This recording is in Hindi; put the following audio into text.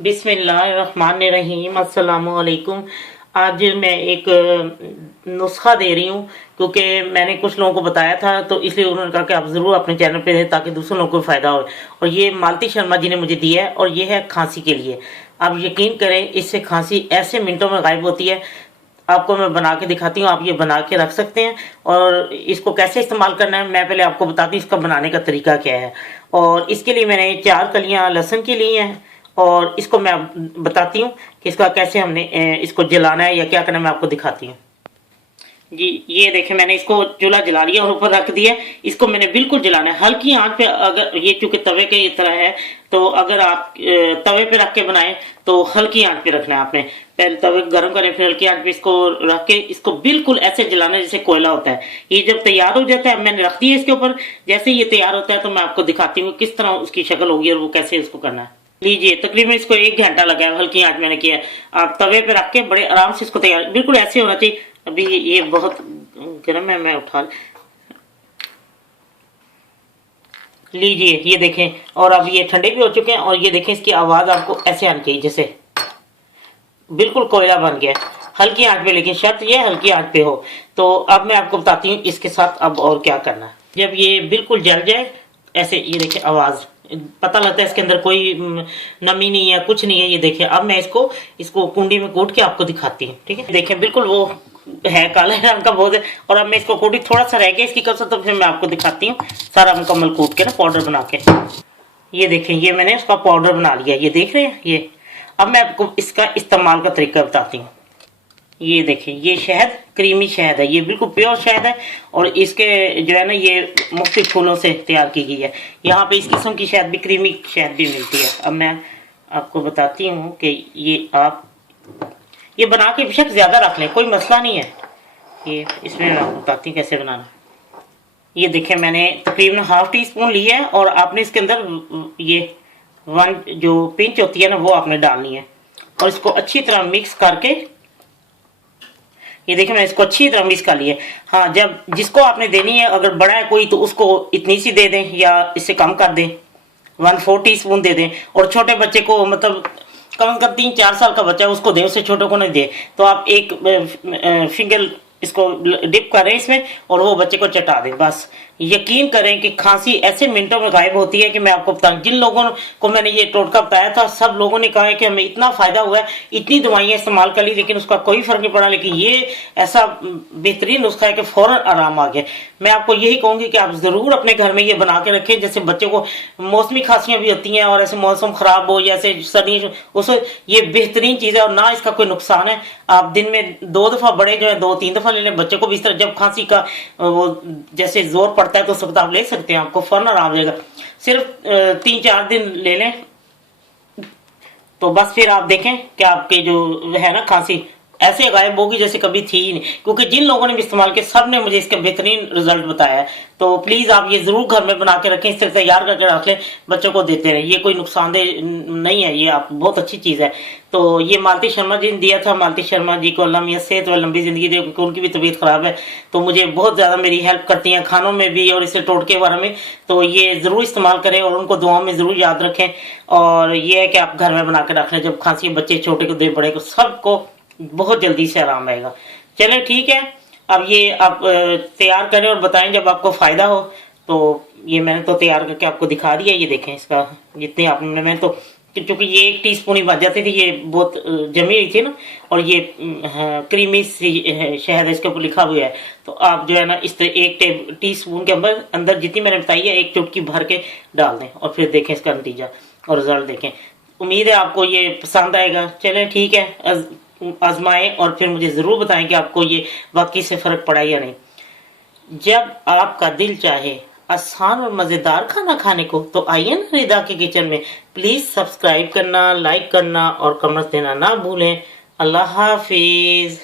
बिस्मिल्लाहिर्रहमानिर्रहीम अस्सलामुअलैकुम। आज मैं एक नुस्खा दे रही हूँ क्योंकि मैंने कुछ लोगों को बताया था, तो इसलिए उन्होंने कहा कि आप ज़रूर अपने चैनल पे दें ताकि दूसरे लोगों को फ़ायदा हो। और ये मालती शर्मा जी ने मुझे दिया है और ये है खांसी के लिए। आप यकीन करें, इससे खांसी ऐसे मिनटों में गायब होती है। आपको मैं बना के दिखाती हूँ, आप ये बना के रख सकते हैं। और इसको कैसे इस्तेमाल करना है मैं पहले आपको बताती हूँ, इसका बनाने का तरीका क्या है। और इसके लिए मैंने 4 कलियाँ लहसुन की ली हैं और इसको मैं बताती हूँ कि इसका कैसे हमने इसको जलाना है या क्या करना है, मैं आपको दिखाती हूँ। जी ये देखें, मैंने इसको चूल्हा जला लिया और ऊपर रख दिया। इसको मैंने बिल्कुल जलाना है हल्की आंच पे। अगर ये चूंकि तवे के ये तरह है, तो अगर आप तवे पे रख के बनाएं तो हल्की आंच पे रखना है आपने। पहले तवे गर्म करें, फिर हल्की आंच पे इसको रख के इसको बिल्कुल ऐसे जलाना है जैसे कोयला होता है। ये जब तैयार हो जाता है, मैंने रख दिया इसके ऊपर। जैसे ये तैयार होता है तो मैं आपको दिखाती हूँ किस तरह उसकी शक्ल होगी और वो कैसे इसको करना है। लीजिए, तकरीबन इसको 1 घंटा लगा है, हल्की आंच मैंने किया है। आप तवे पे रख के बड़े आराम से इसको तैयार, बिल्कुल ऐसे होना चाहिए। अभी ये बहुत गर्म है, मैं उठा लीजिए, ये देखें। और अब ये ठंडे भी हो चुके हैं और ये देखें इसकी आवाज आपको ऐसे आनी चाहिए जैसे बिल्कुल कोयला बन गया। हल्की आंच पे, लेकिन शर्त ये हल्की आंच पे हो। तो अब मैं आपको बताती हूँ इसके साथ अब और क्या करना है। जब ये बिल्कुल जल जाए ऐसे, ये देखिए आवाज पता लगता है इसके अंदर कोई नमी नहीं है, कुछ नहीं है। ये देखिए, अब मैं इसको कुंडी में कूट के आपको दिखाती हूँ, ठीक है। देखिए बिल्कुल वो है काले रंग का बहुत है। और अब मैं इसको कूटी, थोड़ा सा रह गया इसकी कसर, तो फिर मैं आपको दिखाती हूँ सारा मुकम्मल कूट के ना, पाउडर बना के। ये देखें, ये मैंने उसका पाउडर बना लिया, ये देख रहे हैं ये। अब मैं आपको इसका इस्तेमाल का तरीका बताती हूँ। ये देखें, ये शहद क्रीमी शहद है, ये बिल्कुल प्योर शहद है। और इसके जो है ना, ये मुख्तलिफ फूलों से तैयार की गई है। यहाँ पे इस किस्म की शहद भी, क्रीमी शहद भी मिलती है। अब मैं आपको बताती हूँ कि ये आप ये बना के बेशक ज़्यादा रख लें, कोई मसला नहीं है। ये इसमें मैं आपको बताती हूँ कैसे बनाना। ये देखें, मैंने तकरीबन ½ टीस्पून लिया है और आपने इसके अंदर ये 1 जो पिंच होती है ना, वो आपने डालनी है। और इसको अच्छी तरह मिक्स करके, ये देखिए मैंने इसको अच्छी तरह मिक्स कर लिया। हाँ, जब जिसको आपने देनी है, अगर बड़ा है कोई तो उसको इतनी सी दे दें या इससे कम कर दें, 1/4 टीस्पून दे दें। और छोटे बच्चे को, मतलब कम से कम 3-4 साल का बच्चा है, उसको दें, उससे छोटे को नहीं दे। तो आप एक फिंगर इसको डिप करें इसमें और वो बच्चे को चटा दें। बस यकीन करें कि खांसी ऐसे मिनटों में गायब होती है कि मैं आपको बताऊं। जिन लोगों को मैंने ये टोटका बताया था, सब लोगों ने कहा है कि हमें इतना फायदा हुआ है, इतनी दवाइयां इस्तेमाल कर ली, लेकिन उसका कोई फर्क नहीं पड़ा। लेकिन ये ऐसा बेहतरीन नुस्खा है कि फौरन आराम आ गया। मैं आपको यही कहूंगी कि आप जरूर अपने घर में ये बना के रखें। जैसे बच्चों को मौसमी खांसियां भी होती हैं और ऐसे मौसम खराब हो, जैसे सर्दी, उस ये बेहतरीन चीज है और ना इसका कोई नुकसान है। आप दिन में 2 दफा, बड़े जो है 2-3 दफा ले लें। बच्चों को भी इस तरह जब खांसी का वो जैसे जोर पड़ता है तो सब आप ले सकते हैं, आपको फौरन आराम जाएगा। सिर्फ 3-4 दिन ले लें तो बस फिर आप देखें कि आपके जो है ना खांसी ऐसे गायब होगी जैसे कभी थी ही नहीं। क्योंकि जिन लोगों ने भी इस्तेमाल किया, सब ने मुझे इसका बेहतरीन रिजल्ट बताया है। तो प्लीज आप ये जरूर घर में बना के रखें, इस तरह तैयार करके रख लें, बच्चों को देते रहे। ये कोई नुकसानदेह नहीं है, ये आप बहुत अच्छी चीज है। तो ये मालती शर्मा जी ने दिया था। मालती शर्मा जी को अल्लाह मियां सेहत व लंबी जिंदगी दे, क्योंकि उनकी भी तबीयत खराब है। तो मुझे बहुत ज्यादा मेरी हेल्प करती हैं खानों में भी और इससे टोटके के बारे में। तो ये जरूर इस्तेमाल करें और उनको दुआओं में जरूर याद रखें। और ये है कि आप घर में बना के रख लें, जब खांसी बच्चे छोटे को दे, बड़े को, सबको बहुत जल्दी से आराम आएगा। चलें ठीक है, अब ये आप तैयार करें और बताएं जब आपको फायदा हो। तो ये मैंने तो तैयार करके आपको दिखा दिया। ये देखें, इसका जितने आपने, मैं तो क्योंकि ये 1 टीस्पून ही बच जाती थी, ये बहुत जमी हुई थी ना। और ये क्रीमी सी शहद इसके ऊपर लिखा हुआ है। तो आप जो है ना, इस तरह 1 टीस्पून के अंदर जितनी मैंने बताई है, 1 चुटकी भर के डाल दें और फिर देखें इसका नतीजा और रिजल्ट देखें। उम्मीद है आपको ये पसंद आएगा। चले ठीक है, आजमाएं और फिर मुझे जरूर बताएं कि आपको ये वाकई से फर्क पड़ा या नहीं। जब आपका दिल चाहे आसान और मजेदार खाना खाने को, तो आइए ना रिदा के किचन में। प्लीज सब्सक्राइब करना, लाइक करना और कमेंट्स देना ना भूलें। अल्लाह हाफिज।